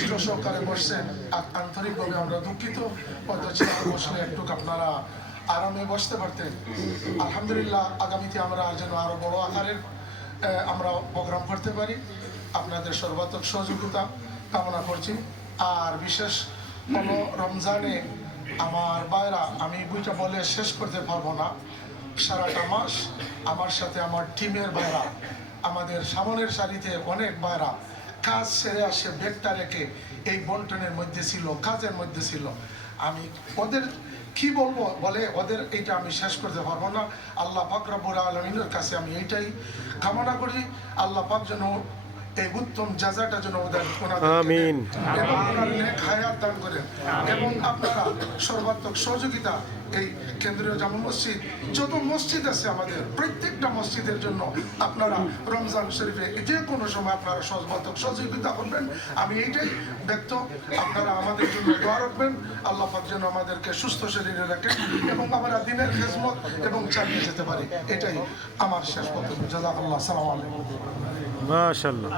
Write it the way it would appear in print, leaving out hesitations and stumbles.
কষ্ট সহকারে বসছেন, আন্তরিকভাবে আমরা দুঃখিত। হয়তো চেয়ারে বসলে একটু আপনারা আরামে বসতে পারতেন। আলহামদুলিল্লাহ, আগামীতে আমরা যেন আরো বড় আকারের আমরা প্রোগ্রাম করতে পারি, আপনাদের সর্বাত্মক সহযোগিতা কামনা করছি। আর বিশেষ কোনো রমজানে আমার ভাইরা, আমি বইটা বলে শেষ করতে পারবো না, সারাটা মাস আমার সাথে আমার টিমের ভাইরা, আমাদের সামনের সারিতে অনেক ভাইরা কাজ ছেড়ে আসে, ব্যাগটা রেখে এই বন্টনের মধ্যে ছিল, কাজের মধ্যে ছিল। আমি ওদের কি বলবো বলে ওদের এইটা আমি শেষ করতে পারবো না। আল্লাহ পাক রব্বুল আলামিনের কাছে আমি এইটাই কামনা করি, আল্লাহ পাক যেন এই উত্তম জাযাটা যেন ওদের আমিন এবং ওনার নেক হায়াত দান করেন। এবং আপনারা সর্বাত্মক সহযোগিতা, এই কেন্দ্রীয় জামে মসজিদ, যত মসজিদ আছে আমাদের প্রত্যেকটা মসজিদের জন্য আপনারা রমজান শরীফে যে কোনো সময় আপনারা সর্বাত্মক সহযোগিতা করবেন। আমি এইটাই ব্যক্ত, আপনারা আমাদের জন্য দোয়া রাখবেন, আল্লাহ পাক যেন আমাদেরকে সুস্থ শরীরে রাখেন এবং আমরা দিনের খেদমত এবং চালিয়ে যেতে পারি। এটাই আমার শেষ বক্তব্য। জাযাকাল্লাহ, আসসালামু আলাইকুম। মাশাআল্লাহ।